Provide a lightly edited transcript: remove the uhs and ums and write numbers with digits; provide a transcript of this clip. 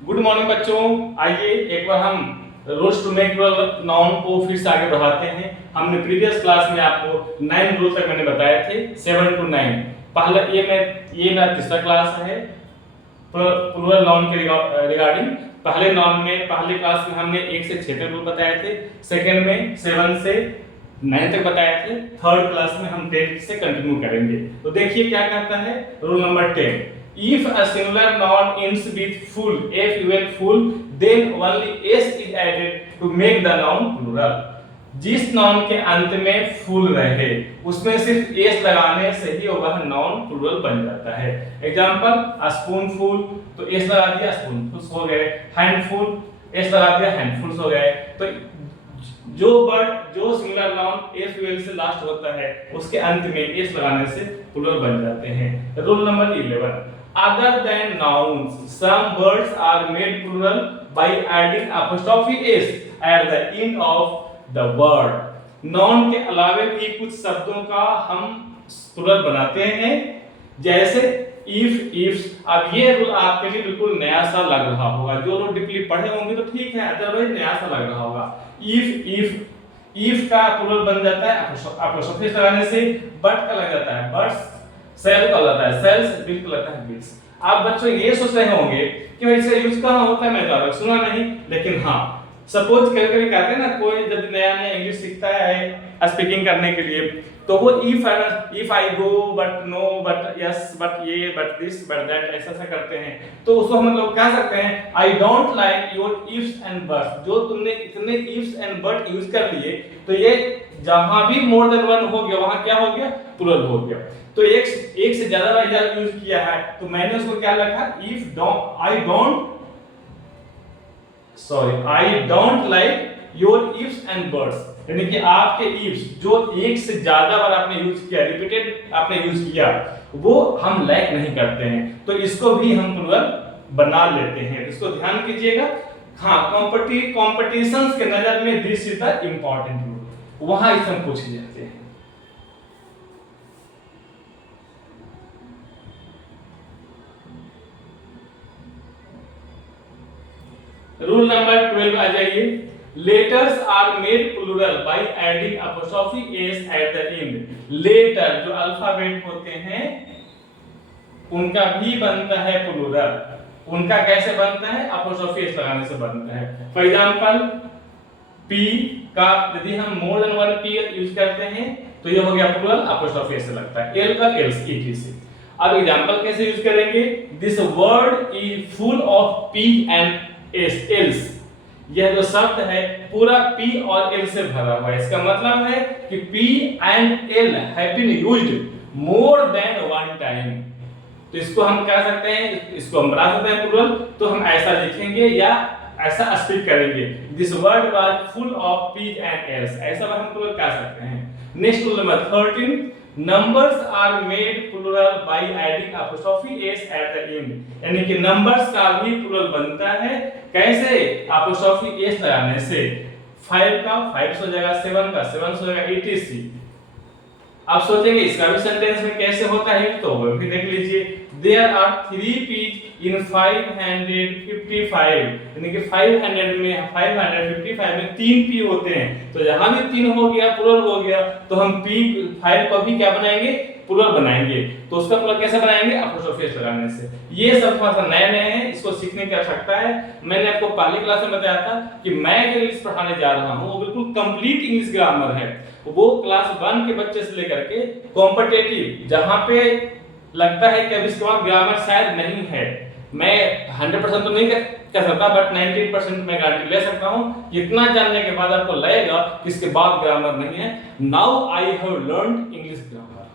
Good morning बच्चों। आइए एक बार हम रूल्स टू मेक नाउन को फिर से आगे बढ़ाते हैं। हमने प्रीवियस क्लास में आपको 9 रूल तक मैंने बताए थे, 7 to 9। पहला ये मेरा तीसरा क्लास है प्लूरल नाउन के रिगार्डिंग। पहले क्लास में हमने 1 से 6 तक रूल बताए थे, सेकंड में 7 से 9 तक बताए थे, थर्ड क्लास में हम 10 से कंटिन्यू करेंगे। तो देखिए क्या कहता है rule number 10। If a singular noun ends with full, full, then only s is added to make the noun plural. जिस नाउन के अंत में फुल रहे उसमें सिर्फ एस लगाने से ही वह नाउन प्लूरल बन जाता है। एग्जांपल, अ स्पूनफुल, तो एस लगा दिया स्पूनफुल्स हो गए। हैंडफुल, एस लगा दिया हैंडफुल्स हो गए। तो जो सिंगुलर नाउन एस से लास्ट होता है उसके अंत में एस लगाने से प्लूरल बन जाते हैं। Rule number 11। Other than nouns, some words are made plural by adding apostrophe s at the end of the word. Noun के अलावे भी कुछ शब्दों का हम प्लूरल बनाते हैं, जैसे if। अब ये रूल आपके लिए बिल्कुल नया सा लग रहा होगा, जो लोग डीपली पढ़े होंगे तो ठीक है, अदरवाइज नया सा लग रहा होगा। if का प्लूरल बन जाता है apostrophe लगाने से, but का लग जाता है बट्स, सेल का लगता है सेल्स, बिल का लगता है बिल्स। आप बच्चों ये सोच रहे होंगे कि भाई इसका यूज कहाँ होता है, मैं तो अब सुना नहीं, लेकिन हाँ सपोज कभी कहते हैं ना, कोई जब नया इंग्लिश सीखता है स्पीकिंग करने के लिए, तो वो if I go, but no, but yes, but ये, बट दिस, बट दैट ऐसा करते हैं। तो उसको हम लोग कह सकते हैं I don't like your ifs and buts. जो तुमने इतने इफ्स एंड बट यूज कर लिए, तो ये जहां भी मोर देन वन हो गया वहां क्या हो गया, प्लूरल हो गया। तो एक से ज्यादा बार यूज किया है, तो मैंने उसको क्या लिखा, I don't like your ifs and buts. यानी कि आपके इफ्स जो एक से ज्यादा बार आपने यूज किया, रिपीटेड आपने यूज किया, वो हम लाइक नहीं करते हैं, तो इसको भी हम प्लूरल बना लेते हैं। इसको ध्यान कीजिएगा। हाँ, कॉम्पिटिशंस के नजर में this is the important rule, वहां इसे हम पूछ जाते हैं। रूल नंबर 12 आ जाइए। Letters are made plural by adding apostrophe s at the end. Letter जो अल्फाबेट होते हैं उनका भी बनता है प्लूरल। उनका कैसे बनता है, apostrophe s लगाने से बनता है। फॉर एग्जांपल, p का यदि हम more than one p use करते हैं तो ये हो गया प्लूरल, apostrophe s से लगता है। l का else, etc। अब एग्जांपल कैसे यूज करेंगे, this word is full of p and else। यह जो शब्द है पूरा p और l से भरा हुआ है। इसका मतलब है कि p and l have been used more than one time। तो इसको हम कह सकते हैं, इसको हम बना सकते हैं प्लूरल, तो हम ऐसा लिखेंगे या ऐसा स्पीक करेंगे, this word was full of p and else, ऐसा हम प्लूरल कह सकते हैं। Next rule number 13। Numbers are made plural by adding apostrophe s at the end। यानी कि नंबर्स का भी प्लूरल बनता है, कैसे, apostrophe s लगाने से। 5 का 5 हो जाएगा, 7 का 7 हो जाएगा, etc। आप सोचेंगे इसका भी सेंटेंस में कैसे होता है, तो वो भी देख लीजिए। There are 3 p's in 555। यानी कि 500 में 555 में 3 p होते हैं, तो जहां भी 3 हो गया प्लूरल हो गया, तो हम p 5 को भी क्या बनाएंगे, प्लूरल बनाएंगे। तो उसका प्लूरल कैसे बनाएंगे, apostrophe s लगाने से। ये सब थोड़ा सा नए हैं, इसको सीखने की आवश्यकता है। मैंने आपको पहली क्लास में बताया था कि मैं जो इंग्लिश पढ़ाने जा रहा हूं वो बिल्कुल कंप्लीट इंग्लिश ग्रामर है। वो क्लास 1 के बच्चे से लेकर के कॉम्पिटिटिव, जहां पे लगता है कि अब इसके बाद ग्रामर शायद नहीं है, मैं 100% तो नहीं कह सकता, बट 90% मैं गारंटी ले सकता हूं। इतना जानने के बाद आपको लगेगा कि इसके बाद ग्रामर नहीं है। Now I have learned English grammar.